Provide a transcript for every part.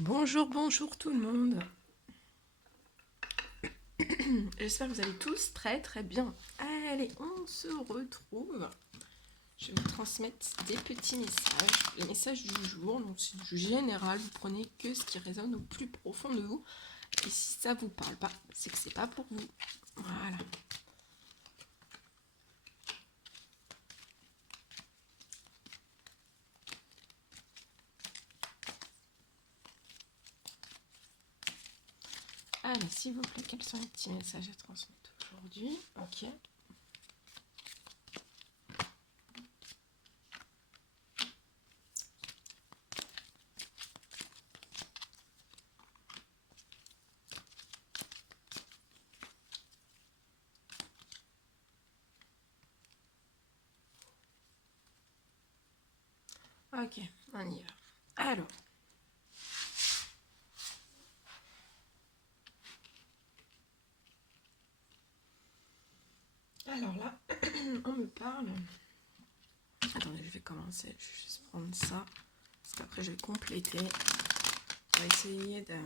Bonjour, bonjour tout le monde. J'espère que vous allez tous très très bien. Allez, on se retrouve. Je vais vous transmettre des petits messages. Les messages du jour, donc c'est du général. Vous prenez que ce qui résonne au plus profond de vous. Et si ça vous parle pas, c'est que c'est pas pour vous. Voilà. Allez, s'il vous plaît, quels sont les petits messages à transmettre aujourd'hui? Ok. Ok, on y va. Alors là, on me parle. Attendez, je vais commencer. Je vais juste prendre ça. Parce qu'après, je vais compléter. On va essayer de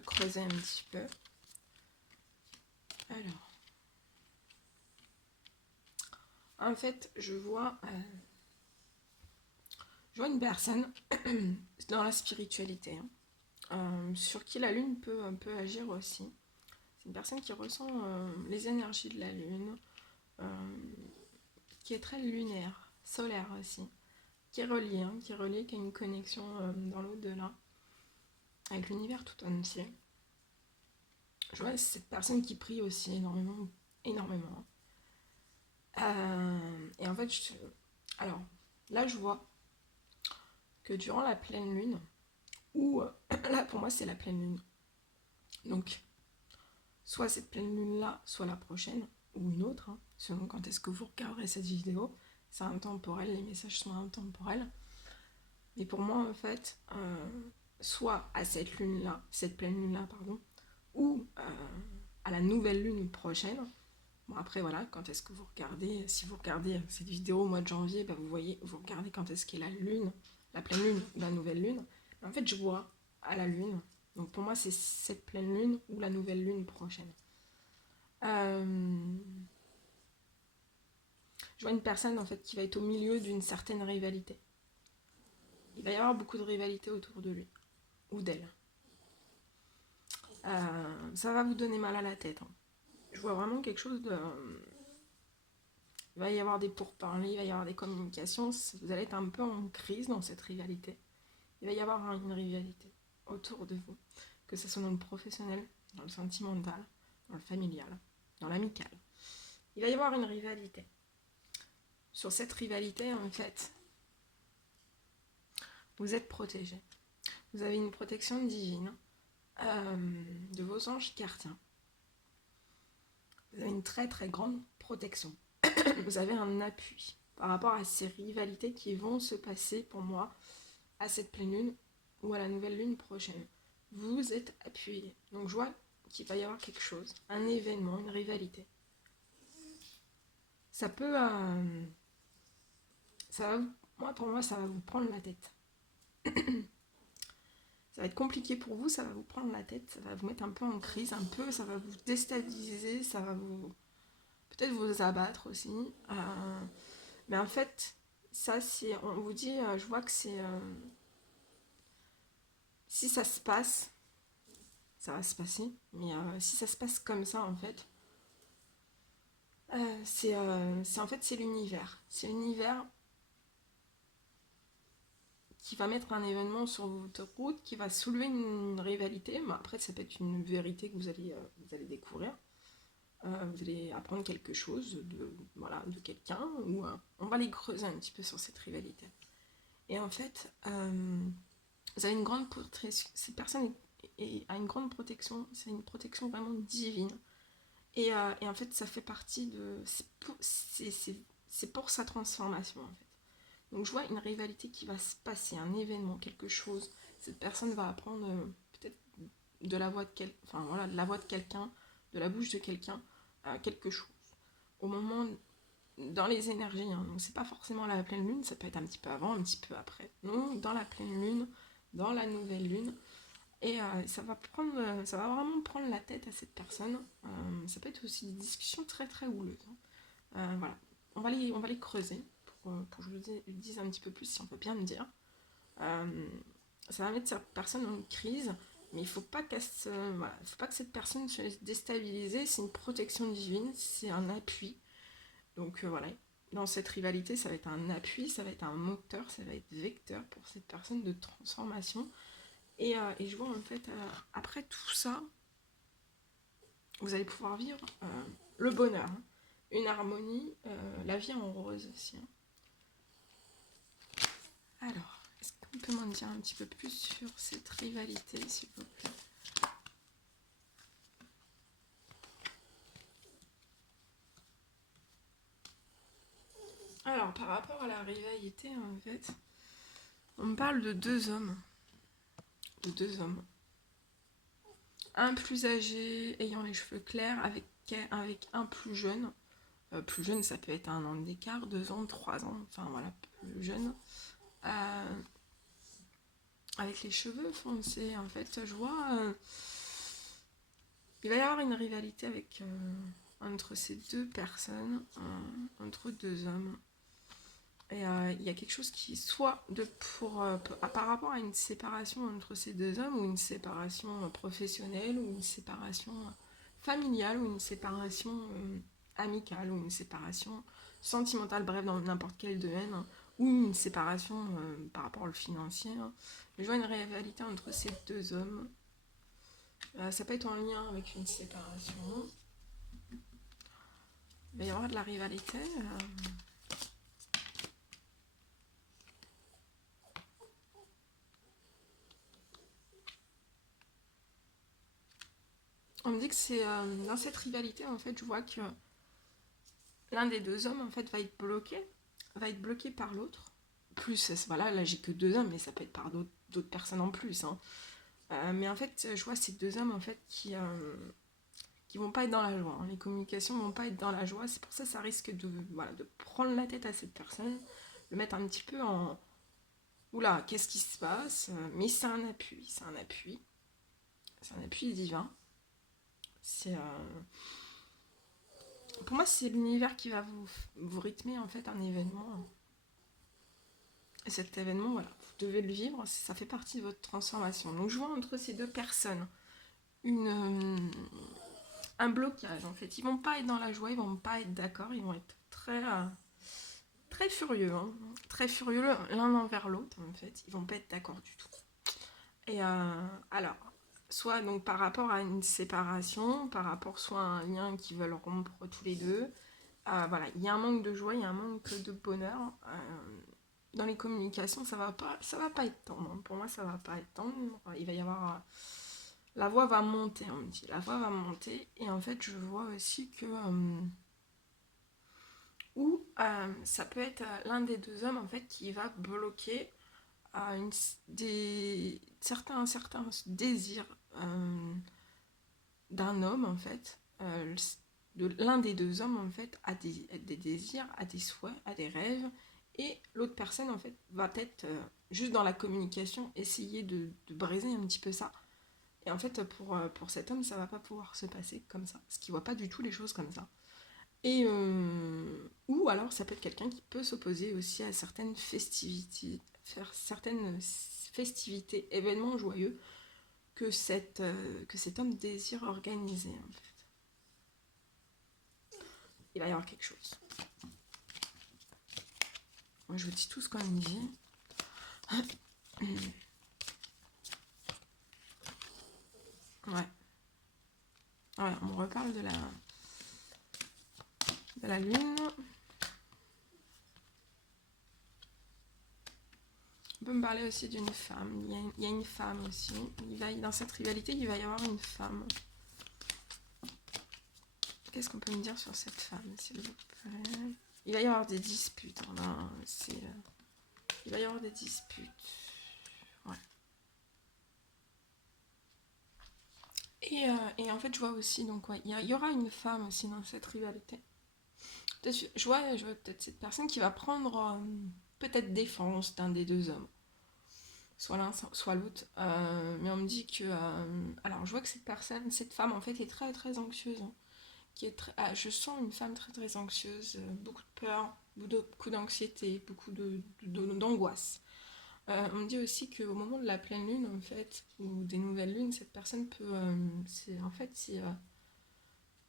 creuser un petit peu. Alors, en fait, je vois une personne dans la spiritualité, sur qui la lune peut un peu agir aussi. C'est une personne qui ressent les énergies de la lune, qui est très lunaire, solaire aussi, qui est reliée, qui a une connexion dans l'au-delà, avec l'univers tout entier. Je vois cette personne qui prie aussi énormément, énormément. Et en fait, alors là, je vois que durant la pleine lune, ou là pour moi c'est la pleine lune, donc soit cette pleine lune là, soit la prochaine, ou une autre, selon quand est-ce que vous regarderez cette vidéo, c'est intemporel, les messages sont intemporels, mais pour moi en fait, soit à cette lune là, cette pleine lune là, pardon, ou à la nouvelle lune prochaine. Bon après voilà, quand est-ce que vous regardez, si vous regardez cette vidéo au mois de janvier, bah, vous regardez quand est-ce qu'est la lune, la pleine lune ou la nouvelle lune. Mais en fait je vois à la lune, donc pour moi c'est cette pleine lune ou la nouvelle lune prochaine. Je vois une personne en fait qui va être au milieu d'une certaine rivalité. Il va y avoir beaucoup de rivalité autour de lui ou d'elle. Ça va vous donner mal à la tête. Je vois vraiment quelque chose de... Il va y avoir des pourparlers, il va y avoir des communications, vous allez être un peu en crise dans cette rivalité. Il va y avoir une rivalité autour de vous, que ce soit dans le professionnel, dans le sentimental, dans le familial, dans l'amical. Il va y avoir une rivalité. Sur cette rivalité, en fait, vous êtes protégé. Vous avez une protection divine de vos anges gardiens. Vous avez une très très grande protection. Vous avez un appui par rapport à ces rivalités qui vont se passer pour moi à cette pleine lune ou à la nouvelle lune prochaine. Vous êtes appuyé. Donc je vois qu'il va y avoir quelque chose, un événement, une rivalité. Ça peut... pour moi, ça va vous prendre la tête. Ça va être compliqué pour vous, ça va vous prendre la tête, ça va vous mettre un peu en crise, un peu, ça va vous déstabiliser, ça va vous... peut-être vous abattre aussi. Mais en fait, ça, c'est... On vous dit, je vois que c'est... si ça se passe, ça va se passer. Mais si ça se passe comme ça, en fait, en fait, c'est l'univers. C'est l'univers qui va mettre un événement sur votre route, qui va soulever une rivalité. Mais après, ça peut être une vérité que vous allez découvrir. Vous allez apprendre quelque chose de quelqu'un, ou on va aller creuser un petit peu sur cette rivalité. Et en fait, vous avez une grande protection. Cette personne a une grande protection, c'est une protection vraiment divine. Et en fait, ça fait partie de... C'est pour sa transformation, en fait. Donc je vois une rivalité qui va se passer, un événement, quelque chose. Cette personne va apprendre peut-être de la voix de la voix de quelqu'un, de la bouche de quelqu'un, quelque chose. Au moment, dans les énergies, donc c'est pas forcément la pleine lune, ça peut être un petit peu avant, un petit peu après. Donc dans la pleine lune, dans la nouvelle lune. Et ça va vraiment prendre la tête à cette personne. Ça peut être aussi des discussions très très houleuses, hein. Voilà, on va les creuser pour que je vous dise un petit peu plus si on peut bien me dire. Euh, Ça va mettre cette personne en crise, mais il faut pas voilà, faut pas que cette personne se laisse déstabiliser. C'est une protection divine, c'est un appui. Donc voilà, dans cette rivalité, ça va être un appui, ça va être un moteur, ça va être vecteur pour cette personne de transformation. Et je vois en fait, après tout ça, vous allez pouvoir vivre le bonheur, hein, une harmonie, la vie en rose aussi, hein. Alors, est-ce qu'on peut m'en dire un petit peu plus sur cette rivalité, s'il vous plaît? Alors, par rapport à la rivalité, en fait, on me parle de deux hommes. De deux hommes. Un plus âgé, ayant les cheveux clairs, avec un plus jeune. Plus jeune, ça peut être 1 an d'écart, 2 ans, 3 ans, enfin voilà, plus jeune. Euh, avec les cheveux foncés, en fait, je vois... il va y avoir une rivalité entre ces deux personnes, entre deux hommes. Et il y a quelque chose qui, soit par rapport à une séparation entre ces deux hommes, ou une séparation professionnelle, ou une séparation familiale, ou une séparation amicale, ou une séparation sentimentale, bref, dans n'importe quel domaine, hein, ou une séparation par rapport au financier, hein. Je vois une rivalité entre ces deux hommes. Ça peut être en lien avec une séparation. Il va y avoir de la rivalité. On me dit que c'est dans cette rivalité, en fait, je vois que l'un des deux hommes, en fait, va être bloqué par l'autre. Plus, voilà, là j'ai que deux hommes, mais ça peut être par d'autres personnes en plus, hein. Mais en fait, je vois ces deux hommes, en fait, qui vont pas être dans la joie, hein. Les communications vont pas être dans la joie. C'est pour ça que ça risque voilà, de prendre la tête à cette personne, le mettre un petit peu en... Oula, qu'est-ce qui se passe? Mais c'est un appui, c'est un appui. C'est un appui divin. C'est... Pour moi, c'est l'univers qui va vous rythmer, en fait, un événement. Et cet événement, voilà, vous devez le vivre, ça fait partie de votre transformation. Donc je vois entre ces deux personnes un blocage, en fait. Ils vont pas être dans la joie, ils vont pas être d'accord, ils vont être très furieux, hein. Très furieux l'un envers l'autre, en fait. Ils vont pas être d'accord du tout. Et alors, soit donc par rapport à une séparation, par rapport soit à un lien qu'ils veulent rompre tous les deux. Voilà, il y a un manque de joie, il y a un manque de bonheur. Dans les communications, ça va pas être tendre, hein. Pour moi, ça va pas être tendre. Il va y avoir... la voix va monter, on me dit. La voix va monter. Et en fait, je vois aussi que... ou ça peut être l'un des deux hommes, en fait, qui va bloquer certains désirs d'un homme, en fait. L'un des deux hommes, en fait, a des désirs, a des souhaits, a des rêves. Et l'autre personne, en fait, va peut-être, juste dans la communication, essayer de briser un petit peu ça. Et en fait, pour cet homme, ça va pas pouvoir se passer comme ça. Parce qu'il voit pas du tout les choses comme ça. Et ou alors, ça peut être quelqu'un qui peut s'opposer aussi à certaines festivités, faire certaines festivités, événements joyeux que cet homme désire organiser, en fait. Il va y avoir quelque chose. Moi, je vous dis tout ce qu'on me dit. Ouais. Ouais, on reparle de la lune. On peut me parler aussi d'une femme. Il y a une femme aussi. Dans cette rivalité, il va y avoir une femme. Qu'est-ce qu'on peut me dire sur cette femme, s'il vous plaît? Il va y avoir des disputes. Hein, il va y avoir des disputes. Ouais. Et en fait, je vois aussi, donc, ouais, il y aura une femme aussi dans cette rivalité. Je vois peut-être cette personne qui va prendre peut-être défense d'un des deux hommes. soit l'un, soit l'autre. Mais on me dit que... alors, je vois que cette personne, cette femme, en fait, est très, très anxieuse. Hein, je sens une femme très, très anxieuse, beaucoup de peur, beaucoup d'anxiété, beaucoup d'angoisse. On me dit aussi qu'au moment de la pleine lune, en fait, ou des nouvelles lunes, cette personne peut... en fait,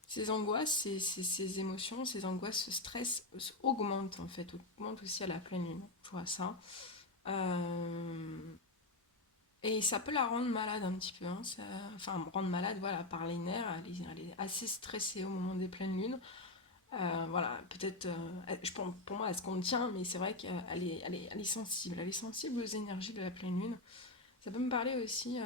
ces angoisses, ces émotions, ces angoisses, ce stress augmentent, en fait, augmentent aussi à la pleine lune. Je vois ça. Euh, Et ça peut la rendre malade un petit peu, hein, enfin rendre malade voilà, par les nerfs, elle est assez stressée au moment des pleines lunes. Voilà, peut-être, pour moi elle se contient, mais c'est vrai elle est sensible, elle est sensible aux énergies de la pleine lune. Ça peut me parler aussi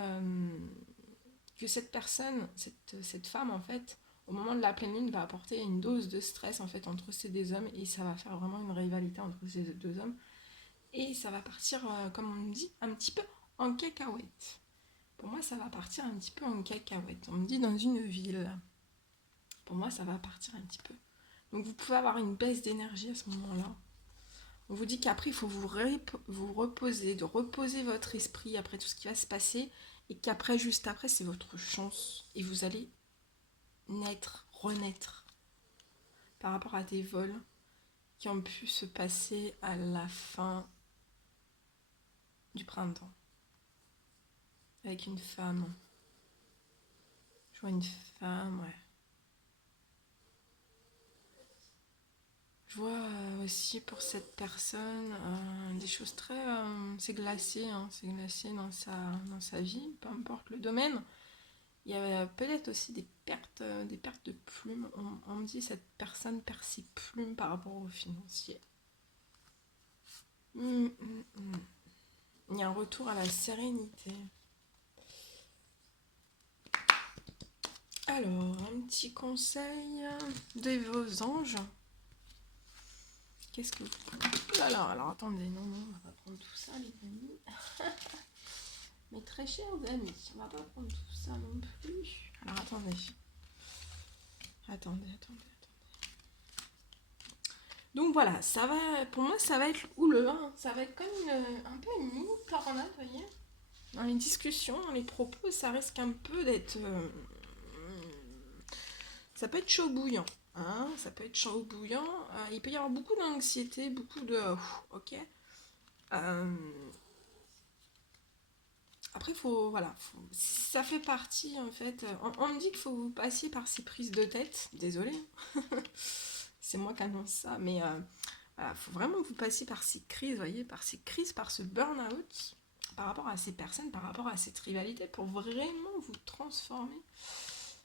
que cette personne, cette femme en fait, au moment de la pleine lune va apporter une dose de stress en fait entre ces deux hommes et ça va faire vraiment une rivalité entre ces deux hommes et ça va partir, comme on dit, un petit peu en cacahuète. Pour moi, ça va partir un petit peu en cacahuète. On me dit dans une ville. Pour moi, ça va partir un petit peu. Donc, vous pouvez avoir une baisse d'énergie à ce moment-là. On vous dit qu'après, il faut vous reposer, de reposer votre esprit après tout ce qui va se passer. Et qu'après, juste après, c'est votre chance. Et vous allez naître, renaître par rapport à des vols qui ont pu se passer à la fin du printemps. Avec une femme. Je vois une femme, ouais. Je vois aussi pour cette personne des choses très... c'est glacé, hein, c'est glacé dans sa vie, peu importe le domaine. Il y a peut-être aussi des pertes de plumes. On me dit cette personne perd ses plumes par rapport au financier. Hum. Il y a un retour à la sérénité. Alors, un petit conseil de vos anges. Qu'est-ce que vous... Oh là là, alors attendez, non, on va pas prendre tout ça, les amis. Mes très chers amis, on va pas prendre tout ça non plus. Alors attendez. Attendez. Donc voilà, ça va, pour moi ça va être houleux, hein. Ça va être comme un peu une mini tornade, vous voyez. Dans les discussions, dans les propos, ça risque un peu d'être... ça peut être chaud bouillant. Hein, ça peut être chaud bouillant. Il peut y avoir beaucoup d'anxiété, beaucoup de... ok. Après, ça fait partie, en fait. On me dit qu'il faut que vous passiez par ces prises de tête. Désolée, c'est moi qui annonce ça, mais voilà, faut vraiment que vous passiez par ces crises, vous voyez, par ces crises, par ce burn-out, par rapport à ces personnes, par rapport à cette rivalité, pour vraiment vous transformer.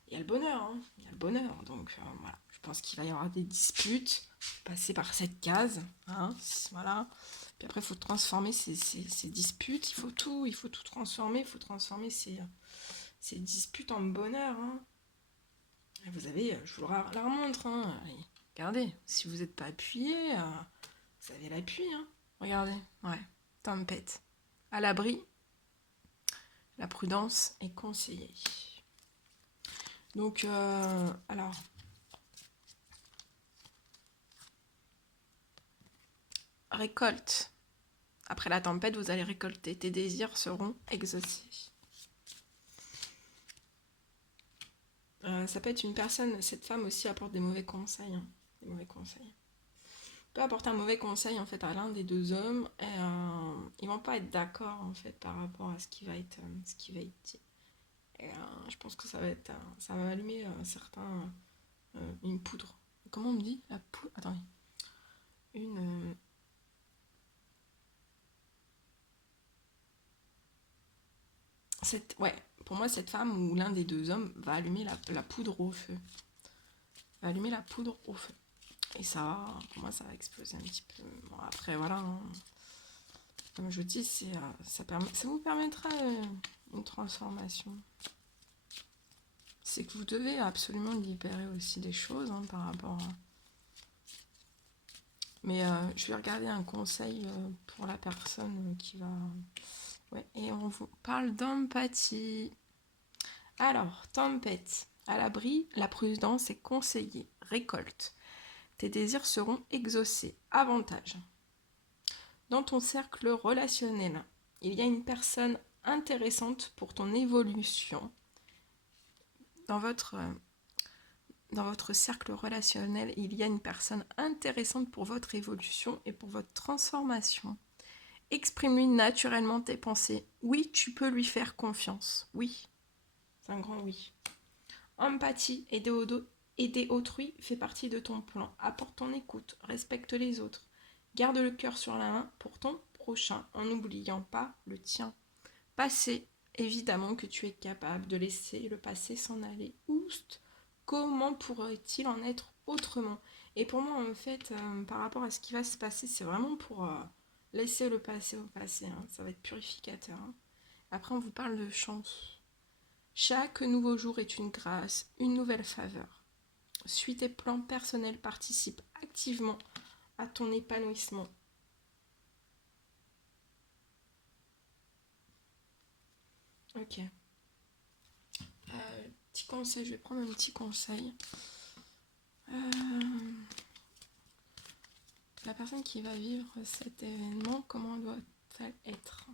Il y a le bonheur, hein, il y a le bonheur. Donc voilà, je pense qu'il va y avoir des disputes, passer par cette case, hein, voilà. Puis après, il faut transformer ces disputes, il faut tout transformer, il faut transformer ces disputes en bonheur. Hein. Et vous avez, je vous la remontre, hein. Allez, regardez, si vous n'êtes pas appuyé, vous avez l'appui. Hein. Regardez, ouais, tempête. À l'abri, la prudence est conseillée. Donc, alors, récolte. Après la tempête, vous allez récolter. Tes désirs seront exaucés. Ça peut être une personne, cette femme aussi apporte des mauvais conseils. Hein, des mauvais conseils. Peut apporter un mauvais conseil en fait à l'un des deux hommes et ils vont pas être d'accord en fait par rapport à ce qui va être dit. Et je pense que ça va allumer une poudre. Comment on me dit la poudre? Attendez. Une ouais, pour moi cette femme ou l'un des deux hommes va allumer la poudre au feu. Va allumer la poudre au feu. Et ça, pour moi, ça va exploser un petit peu. Bon, après, voilà. Hein. Comme je vous dis, ça vous permettra une transformation. C'est que vous devez absolument libérer aussi des choses hein, par rapport à... Mais je vais regarder un conseil pour la personne qui va... Ouais, et on vous parle d'empathie. Alors, tempête. À l'abri, la prudence est conseillée. Récolte. Tes désirs seront exaucés. Avantage. Dans ton cercle relationnel, il y a une personne intéressante pour ton évolution dans votre cercle relationnel. Il y a une personne intéressante pour votre évolution et pour votre transformation. Exprime-lui naturellement tes pensées. Oui, tu peux lui faire confiance. Oui, c'est un grand oui. Empathie, aider autrui fait partie de ton plan. Apporte ton écoute, respecte les autres. Garde le cœur sur la main pour ton prochain en n'oubliant pas le tien. Passé, évidemment que tu es capable de laisser le passé s'en aller. Oust, comment pourrait-il en être autrement? Et pour moi, en fait, par rapport à ce qui va se passer, c'est vraiment pour laisser le passé au passé. Hein. Ça va être purificateur. Hein. Après, on vous parle de chance. Chaque nouveau jour est une grâce, une nouvelle faveur. Suis tes plans personnels, participe activement à ton épanouissement. Ok. Petit conseil, je vais prendre un petit conseil. La personne qui va vivre cet événement, comment doit-elle être?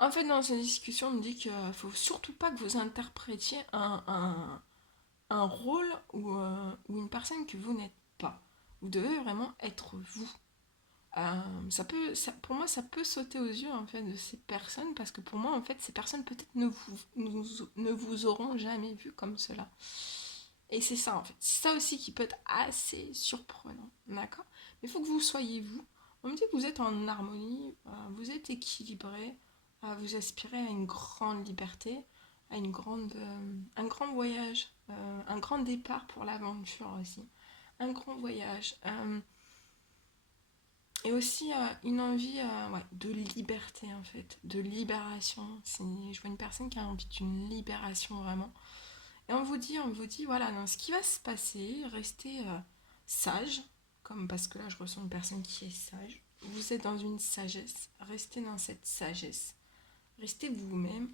En fait, dans cette discussion, on me dit qu'il ne faut surtout pas que vous interprétiez un rôle ou une personne que vous n'êtes pas. Vous devez vraiment être vous. Pour moi, ça peut sauter aux yeux en fait de ces personnes parce que pour moi, en fait, ces personnes peut-être ne vous auront jamais vu comme cela. Et c'est ça en fait. C'est ça aussi qui peut être assez surprenant. D'accord? Mais il faut que vous soyez vous. On me dit que vous êtes en harmonie, vous êtes équilibré, vous aspirez à une grande liberté, à un grand voyage, un grand départ pour l'aventure aussi. Un grand voyage. Et aussi une envie ouais, de liberté en fait, de libération. Je vois une personne qui a envie d'une libération vraiment. Et on vous dit voilà, dans ce qui va se passer, restez sage, comme parce que là je ressens une personne qui est sage. Vous êtes dans une sagesse, restez dans cette sagesse. Restez vous-même,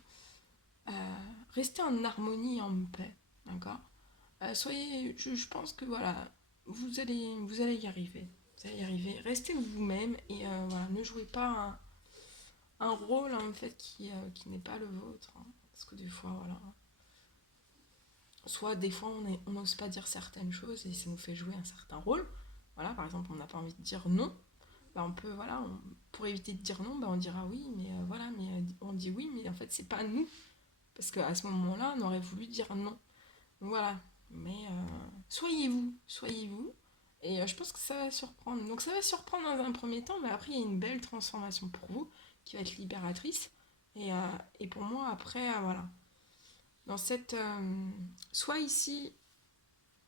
restez en harmonie et en paix, d'accord? Je pense que voilà, vous allez y arriver. Vous allez y arriver. Restez vous-même et voilà, ne jouez pas un rôle en fait qui n'est pas le vôtre. Hein. Parce que des fois, voilà. Soit des fois on n'ose pas dire certaines choses et ça nous fait jouer un certain rôle. Voilà, par exemple, on n'a pas envie de dire non. Bah, on peut, voilà, pour éviter de dire non, bah, on dira oui, mais voilà, mais on dit oui, mais en fait, c'est pas nous. Parce qu'à ce moment-là, on aurait voulu dire non. Donc voilà, mais soyez vous, soyez vous. Et je pense que ça va surprendre. Donc ça va surprendre dans un premier temps, mais après il y a une belle transformation pour vous qui va être libératrice. Et pour moi, après, voilà. Dans cette. Soit ici,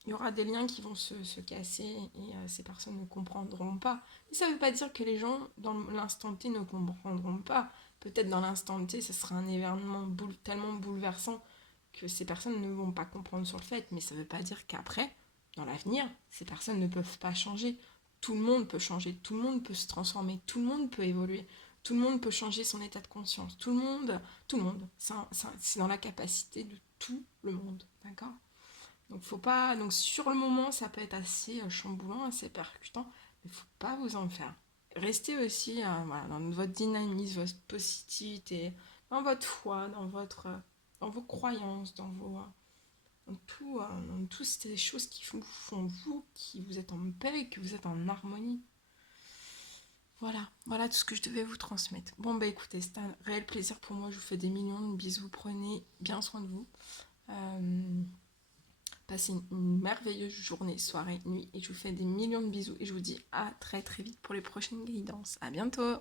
il y aura des liens qui vont se casser et ces personnes ne comprendront pas. Mais ça ne veut pas dire que les gens, dans l'instant T, ne comprendront pas. Peut-être dans l'instant T, ce sera un événement tellement bouleversant que ces personnes ne vont pas comprendre sur le fait. Mais ça ne veut pas dire qu'après, dans l'avenir, ces personnes ne peuvent pas changer. Tout le monde peut changer, tout le monde peut se transformer, tout le monde peut évoluer, tout le monde peut changer son état de conscience. Tout le monde. C'est dans la capacité de tout le monde. D'accord? Donc faut pas. Donc sur le moment, ça peut être assez chamboulant, assez percutant, mais faut pas vous en faire. Restez aussi voilà, dans votre dynamisme, votre positivité, dans votre foi, dans vos croyances, dans toutes ces choses qui vous font vous, qui vous êtes en paix, que vous êtes en harmonie. Voilà, voilà tout ce que je devais vous transmettre. Bon bah écoutez, c'est un réel plaisir pour moi. Je vous fais des millions de bisous. Prenez bien soin de vous. Passez une merveilleuse journée, soirée, nuit et je vous fais des millions de bisous et je vous dis à très très vite pour les prochaines guidances. À bientôt!